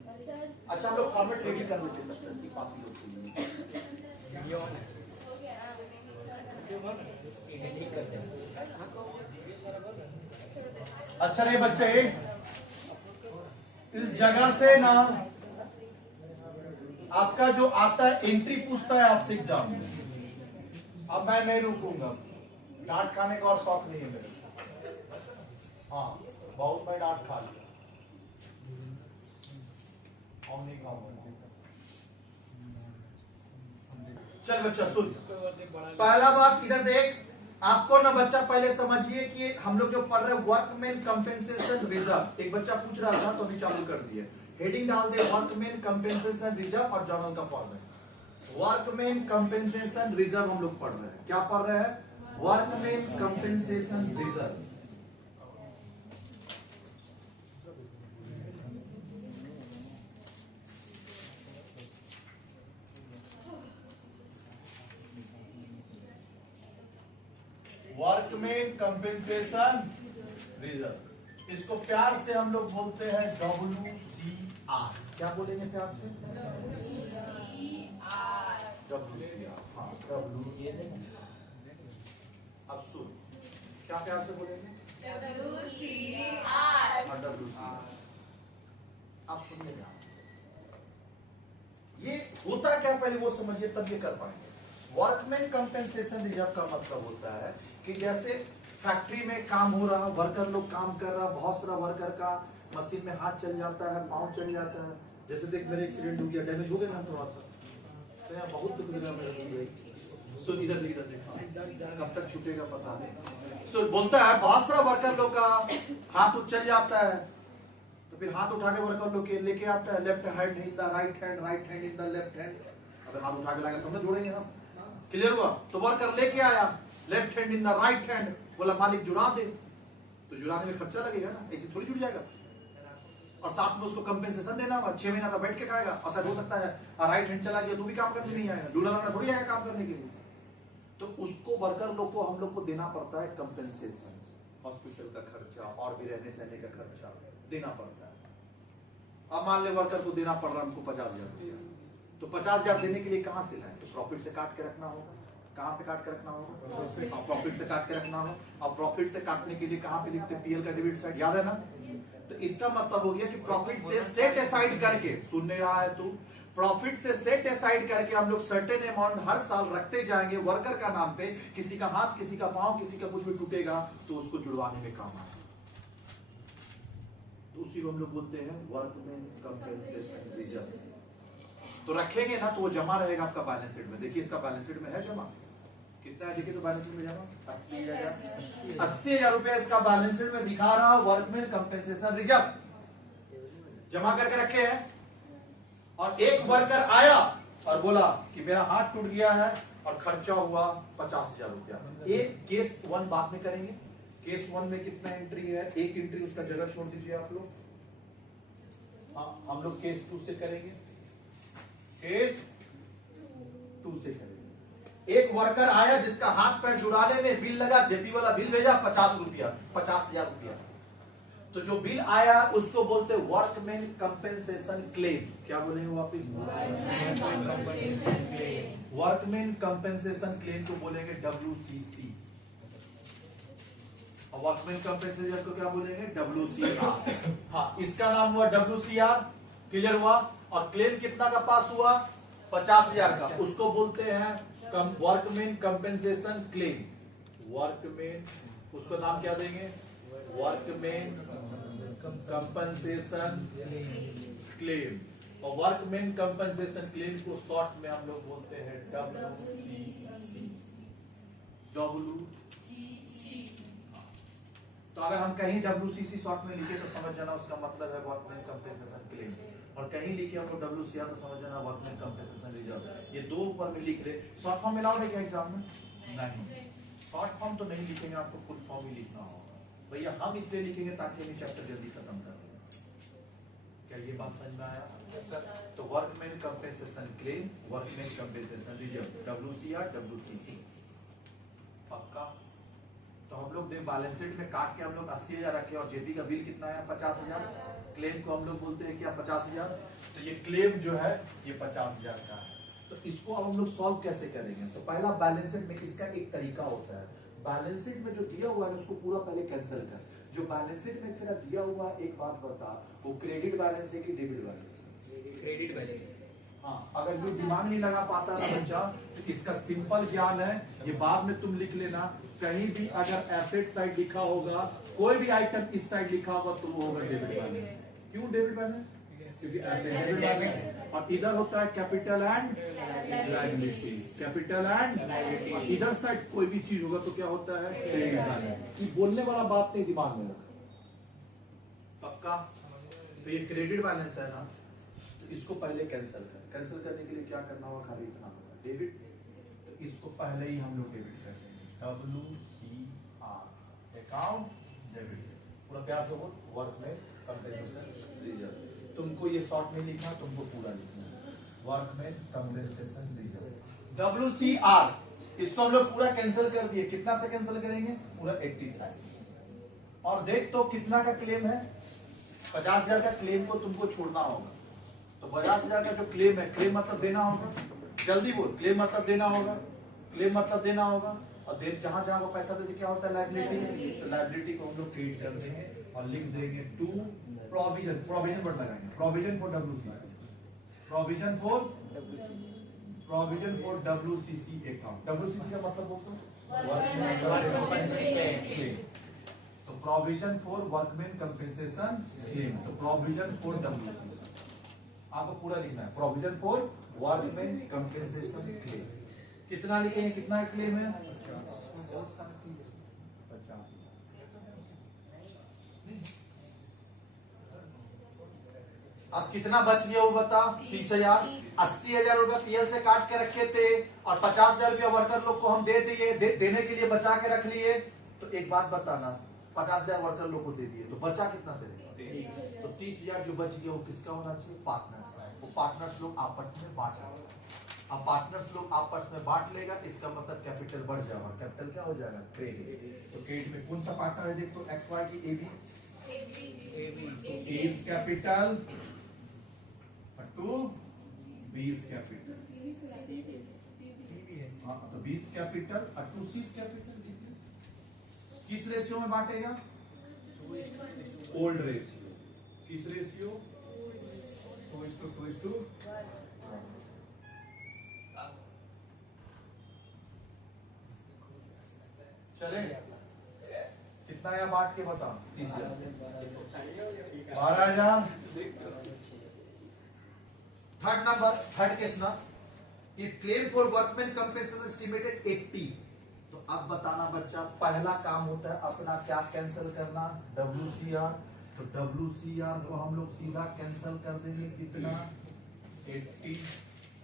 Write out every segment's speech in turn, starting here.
अच्छा हम लोग फॉर्मेट रेडी कर लेते हैं तब बाकी लोग के लिए। अच्छा नहीं बच्चे, इस जगह से ना आपका जो आता है एंट्री पूछता है आपसे एग्जाम में। अब मैं नहीं रुकूंगा, डांट खाने का और शौक नहीं है मेरे। हाँ बहुत मैं डांट खा लिया और नहीं खाऊंगा। चल बच्चा सुन, पहला बात इधर देख, आपको ना बच्चा पहले समझिए कि हम लोग जो पढ़ रहे हैं वर्कमैन कंपेंसेशन रिजर्व। एक बच्चा पूछ रहा था तो अभी चालू कर दिए, हेडिंग डाल दे वर्कमैन कंपेंसेशन रिजर्व और जर्नल का फॉर्मेट। वर्कमैन कंपेंसेशन रिजर्व हम लोग पढ़ रहे हैं। क्या पढ़ रहे हैं? Workman compensation reserve. Workman compensation reserve, इसको प्यार से हम लोग बोलते हैं WCR। क्या बोलेंगे प्यार से? WCR। हाँ WCR। अब सुन, क्या प्यार से बोलेंगे? WCR। आप सुनिए ध्यान, ये होता क्या पहले वो समझिए तब ये कर पाएंगे। वर्कमैन कंपेंसेशन रिजर्व का मतलब होता है कि जैसे फैक्ट्री में काम हो रहा, वर्कर लोग काम कर रहा, बहुत सारा वर्कर का मशीन में हाथ चल जाता है, पांव चल जाता है। जैसे देख मेरे एक्सीडेंट हो गया, डैमेज हो गया ना थोड़ा सा, तो बहुत दुख दिला मेरे। सो इधर देखा कब तक छूटेगा पता नहीं। सो बोलता है बहुत सारा वर्कर लोग का हाथ चल जाता है, तो फिर हाथ उठा के वर्कर लोग के लेके आता है, left hand in the right hand, right hand in the left hand. अगर हाथ उठा के लाएगा तो हम जोड़ेंगे हम। क्लियर हुआ? तो वर्कर लेके आया left hand in the right hand, बोला मालिक जुड़ा दे, तो जुड़ाने में खर्चा लगेगा ना, ऐसे थोड़ी जुड़ जाएगा। और साथ में उसको कंपेंसेशन देना होगा, 6 महीना तक बैठ के खाएगा। और शायद हो सकता है राइट हैंड चला गया तो भी काम करने नहीं आएगा, दूल्हा लड़ना थोड़ी आएगा काम करने के लिए। तो उसको वर्कर लोग को हम लोग को देना पड़ता है कंपेंसेशन, हॉस्पिटल का खर्चा और भी रहने सहने का खर्चा देना पड़ता है। अब मान ले वर्कर को देना पड़ रहा है हमको 50,000 रुपया, तो 50,000 देने के लिए कहां से लाए? तो प्रॉफिट से काट के रखना होगा। कहां से काट के रखना होगा? प्रॉफिट से काट के रखना होगा। और प्रॉफिट से काटने के लिए कहां पे लिखते हैं? पीएल का डेबिट साइड, याद है ना? तो इसका मतलब हो गया कि प्रॉफिट से सेट असाइड करके, सुनने रहा है तू, प्रॉफिट से सेट असाइड करके हम लोग सर्टेन अमाउंट हर साल रखते जाएंगे वर्कर का नाम पे। किसी का हाथ, किसी का पांव, किसी का कुछ भी टूटेगा तो उसको जुड़वाने में काम आएगा। तो उसी को हम लोग बोलते हैं वर्कमैन कंपेंसेशन रिजर्व। तो रखेंगे ना तो वो जमा रहेगा आपका बैलेंस शीट में। देखिए इसका बैलेंस शीट में है जमा, कितना है देखिए तो बैलेंस शीट में जमा 80,000 रुपया इसका बैलेंस शीट में दिखा रहा है। वर्कमैन कंपेंसेशन रिजर्व जमा करके रखे हैं। और एक वर्कर आया और बोला कि मेरा हाथ टूट गया है और खर्चा हुआ 50,000 रुपया। एक केस 1 बाद में करेंगे। केस 1 में कितना एंट्री है? एक एंट्री, उसका जगह छोड़ दीजिए आप लोग। हाँ हम लोग केस 2 से करेंगे। केस 2 से करेंगे। एक वर्कर आया जिसका हाथ पैर जुड़ाने में बिल लगा, जेपी वाला बिल भेजा 50 रुपया, 50,000 रुपया। तो जो बिल आया उसको बोलते वर्कमैन कंपेंसेशन क्लेम। क्या बोलेंगे वापिस? वर्कमैन कंपेंसेशन क्लेम को बोलेंगे WCC। और वर्कमैन कंपेंसेशन को क्या बोलेंगे? WCR। हाँ इसका नाम हुआ WCR। क्लियर हुआ? और क्लेम कितना का पास हुआ? 50,000 का। उसको बोलते हैं वर्कमैन कंपेंसेशन क्लेम। वर्कमैन, उसको नाम क्या देंगे? Workman compensation claim. और वर्कमैन कंपेंसेशन क्लेम को शॉर्ट में हम लोग बोलते हैं WCC। तो अगर हम कहीं WCC शॉर्ट में लिखे तो समझ जाना उसका मतलब है वर्कमैन कंपेंसेशन क्लेम, और कहीं लिखे हमको WCR तो समझ जाना वर्कमैन कंपेंसेशन रिजर्व। ये दो ऊपर में लिख ले। शॉर्ट फॉर्म मिलाओ क्या एग्जाम में? नहीं, शॉर्ट फॉर्म तो नहीं लिखेंगे, आपको फुल फॉर्म ही लिखना होगा भैया। हम इसलिए लिखेंगे ताकि ये चैप्टर जल्दी खत्म कर दें। क्या ये बात समझ में आया? तो workman compensation claim, workman compensation reserve, WCR WCC। पक्का? तो हम लोग देख बैलेंस शीट में काट के हम लोग 80,000 रखे और जेपी का बिल कितना है 50,000। क्लेम को हम लोग बोलते हैं क्या 50,000। तो ये क्लेम जो है ये 50,000 का है। तो इसको अब हम लोग सॉल्व कैसे करेंगे? तो पहला बैलेंस शीट में इसका एक तरीका होता है, बैलेंस शीट में जो दिया हुआ है उसको पूरा पहले कैंसिल कर। जो बैलेंस शीट में तेरा दिया हुआ एक बात बता, वो क्रेडिट बैलेंस है कि डेबिट बैलेंस है? Credit balance. हाँ, अगर ये दिमाग नहीं लगा पाता ना बच्चा तो इसका सिंपल ज्ञान है, ये बाद में तुम लिख लेना। कहीं भी अगर एसेट साइड लिखा होगा, कोई भी आइटम इस साइड लिखा होगा तो वो होगा डेबिट बैलेंस। क्यों डेबिट बैलेंस? क्योंकि डेबिट बैलेंस और इधर होता है capital and liability, capital and liability. और इधर साइड कोई भी चीज होगा तो क्या होता है क्रेडिट बैलेंस। ये बोलने वाला बात नहीं दिमाग में रख, पक्का? तो ये क्रेडिट बैलेंस है ना, तो इसको पहले कैंसिल कर। कैंसिल करने के लिए क्या करना होगा? खाली इतना होगा डेबिट। तो इसको पहले ही हम लोग डेबिट कर देंगे, WCR अकाउंट डेबिट। पूरा प्यार से बोल, वर्क में कंपेंसेशन रिजर्व। तुमको ये शॉर्ट में लिखना, तुमको पूरा लिखना है, वर्क में कंपेंसेशन रिजर्व WCR। इसको हम लोग पूरा कैंसिल कर दिए। कितना से कैंसिल करेंगे? पूरा 85। और देख तो कितना का क्लेम है? 50,000 का क्लेम को तुमको छोड़ना होगा। तो 50,000 का जो क्लेम है, क्लेम मतलब देना होगा। जल्दी बोल, क्लेम मतलब देना होगा, क्लेम मतलब देना होगा। और जहां जहां वो पैसा देते क्या होता है? लायबिलिटी। तो लायबिलिटी को हम लोग क्रिएट कर देंगे और लिख देंगे टू प्रोविजन। प्रोविजन वर्ड लगाएंगे, provision for WCC, provision for WCC account. WCC का मतलब होता है तो provision for workman compensation claim. तो प्रोविजन फॉर WCC आपको पूरा लिखना है, provision for workman compensation claim. कितना लिखेंगे? कितना क्लेम है? 50। अब कितना बच गया वो बता? 30,000। 80,000 रुपया पीएल से काट के रखे थे और 50,000 रुपया वर्कर लोग को हम दे दिए, देने के लिए बचा के रख लिए। तो एक बात बताना, 50,000 वर्कर लोग को दे दिए तो बचा कितना दे? तो 30,000 जो बच गया वो किसका होना चाहिए? पार्टनर्स। वो पार्टनर्स लोग आपस में बांट लेंगे। अब पार्टनर्स लोग आपस में बांट लेगा, इसका मतलब कैपिटल बढ़ जाएगा। कैपिटल क्या हो जाएगा? क्रेडिट। तो क्रेडिट में कौन सा पार्टनर है? देखो XY की AB is capital, two B is capital। हाँ, तो B is capital और 2C is capital। किस रेशियो में बांटेगा? Old ratio. किस रेशियो? 2:2:2। चले कितना या बांट के बता? 30,000, 12,000। थर्ड नंबर, थर्ड केस ना, if claim for workman compensation estimated 80। तो अब बताना बच्चा, पहला काम होता है अपना क्या कैंसिल करना? WCR। तो WCR को हम लोग सीधा कैंसिल कर देंगे। कितना? 80।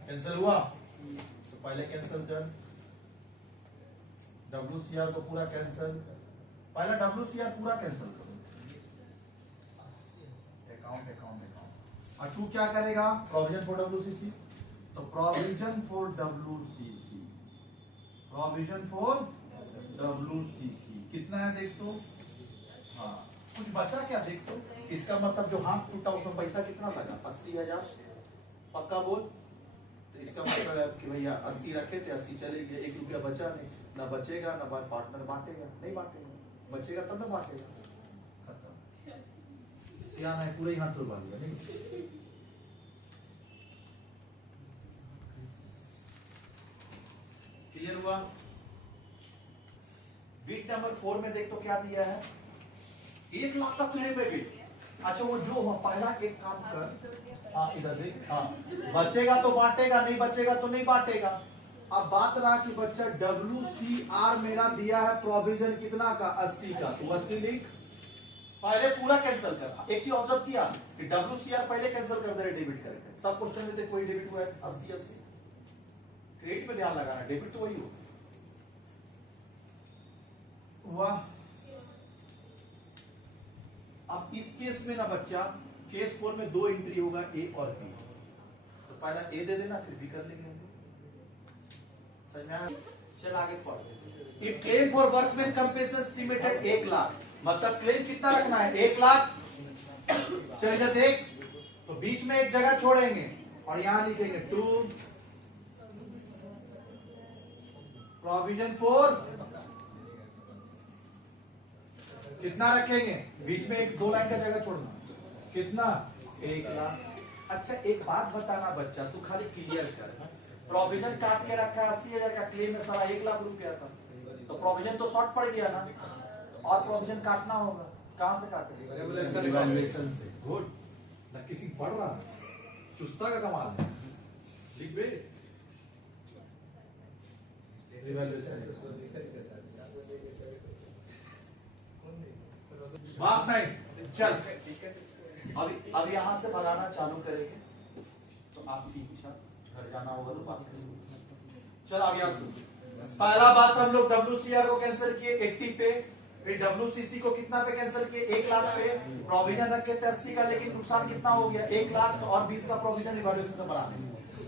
कैंसिल हुआ तो पहले कैंसिल कर WCR को पूरा कैंसिल। पहला WCR पूरा कैंसिल करो, अकाउंट अकाउंट अकाउंट। और तू क्या करेगा? Provision for WCC। तो provision for WCC, provision for WCC कितना है देख तो? हाँ, कुछ बचा क्या देख तो? इसका मतलब जो हाथ टूटा उसमें पैसा कितना लगा? 80,000। पक्का बोल। तो इसका मतलब है कि भैया 80 रखे थे, 80 चले गए, 1 रुपया बचा नहीं। ना बचेगा ना पार्टनर बांटेगा, नहीं बांटेगा। बचेगा तब ना बांटेगा। सियाना है, पूरा ही हाथ डुबा दिया। नहीं क्लियर हुआ? बीट नंबर 4 में देख तो क्या दिया है? 1 लाख का क्लेम है बीट। अच्छा, वो जो पहला एक काम कर, हाँ इधर देख, हाँ बचेगा तो बांटेगा, नहीं बचेगा तो नहीं बांटेगा। अब बात रहा कि बच्चा WCR मेरा दिया है प्रोविजन कितना का? 80 का। तो 80 लिख, पहले पूरा कैंसिल कर। एक चीज ऑब्जर्व किया कि WCR पहले कैंसिल कर दे, डेबिट करके। सब क्वेश्चन में कोई डेबिट हुआ है 80। क्रेडिट में ध्यान लगाना, डेबिट तो वही हुआ। अब इस केस में ना बच्चा, केस 4 में 2 एंट्री होगा, A और B। तो पहला A दे देना, फिर B कर लेंगे। चल आगे पढ़। If claim for workman compensation limited 1 lakh, मतलब क्लेम कितना रखना है 1 लाख। चल इधर देख, तो बीच में एक जगह छोड़ेंगे और यहां लिखेंगे टू प्रोविजन फॉर, कितना रखेंगे बीच में एक 2 लाइन का जगह छोड़ना, कितना 1 लाख। अच्छा एक बात बताना बच्चा, तू खाली क्लियर कर, प्रोविजन काट के रखा 80,000 का, क्लेम में सारा 1 लाख रुपया था, तो प्रोविजन तो शॉर्ट पड़ गया ना, और प्रोविजन काटना होगा, कहां से काटेंगे? रिवैल्यूएशन से। गुड ना, किसी पढ़ रहा चुस्ता का कमाल है, लिख बे बात नहीं। चल अब यहां से भगाना चालू करेंगे, तो आपकी इच्छा, घर जाना होगा तो बात करेंगे। चल अब यहां सुन, पहला बात हम लोग WCR को कैंसिल किए 80 पे, फिर WCC को कितना पे कैंसिल किए 1 लाख पे, प्रोविजन रखे थे 80 का, लेकिन नुकसान कितना हो गया 1 लाख, तो और 20 का प्रोविजन रिवैल्यूएशन से बनाने।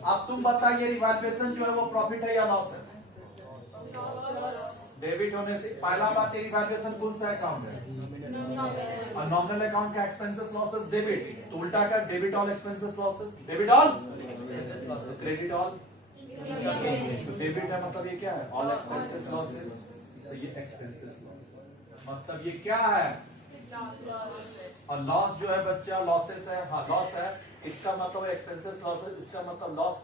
अब तुम बताइए रिवैल्यूएशन जो है वो प्रॉफिट है या लॉस है? डेबिट होने से पहला बात, ये रिवैल्यूएशन कौन सा अकाउंट है? और नॉमिनल अकाउंट का एक्सपेंसेस लॉसेस डेबिट, तो उल्टा का debit all expenses losses, debit all credit all, debit है मतलब ये क्या है ऑल एक्सपेंसेस लॉसेस, तो ये एक्सपेंसेस मतलब ये क्या है, और लॉस जो है बच्चा लॉसेस है, हाँ लॉस है, इसका मतलब एक्सपेंसेस लॉसेस, इसका मतलब लॉस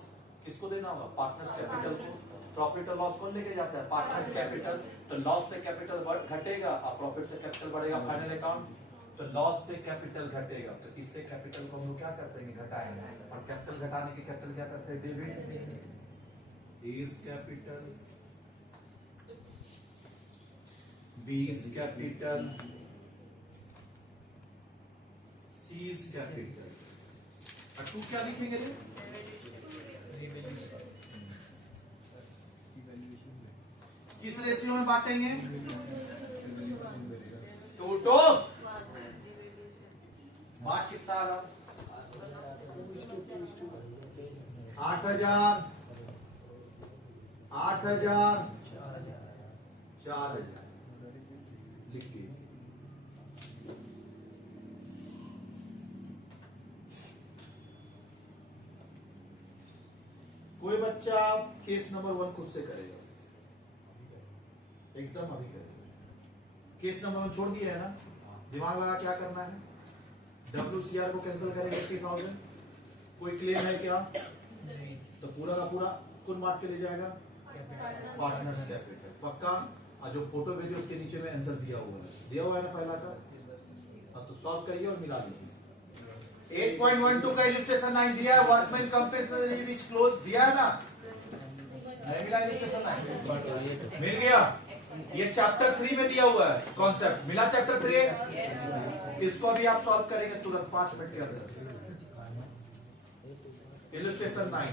किसको देना होगा? पार्टनर्स कैपिटल को। प्रॉफिट और लॉस कौन लेके जाता है? Partners capital. तो लॉस से कैपिटल घटेगा और प्रॉफिट से कैपिटल बढ़ेगा फाइनल अकाउंट, तो लॉस से कैपिटल घटेगा, तो इससे कैपिटल को हम लोग क्या करते हैं घटाएंगे, और कैपिटल घटाने के कैपिटल क्या करते हैं debit, is capital, B is capital, C is capital, और टू क्या लिखेंगे रे? किस रेशियो में बांटेंगे? टू बांट कितना आ रहा? 8,000 8,000 4,000 लिखिए। कोई बच्चा केस नंबर 1 खुद से करेगा, एकदम अभी करेगा। केस नंबर 1 छोड़ दिया है ना, दिमाग लगा क्या करना है, WCR को कैंसिल करेंगे 80,000, कोई क्लेम है क्या? तो पूरा का पूरा कौन बांट के ले जाएगा? पार्टनर्स कैपिटल, पक्का। और जो फोटो भेजे उसके नीचे में आंसर दिया हुआ है ना पहला का, अब तो सॉल्व करिए और मिला दीजिए। 8.12 का इलस्ट्रेशन 9 दिया है, वर्कमैन कंपेंसेशन विच क्लोज दिया है ना, नहीं मिला इलस्ट्रेशन 9 मिल गया। ये चैप्टर 3 में दिया हुआ है कॉन्सेप्ट, मिला चैप्टर 3, इसको अभी आप सॉल्व करेंगे तुरंत 5 मिनट के अंदर। इलस्ट्रेशन 9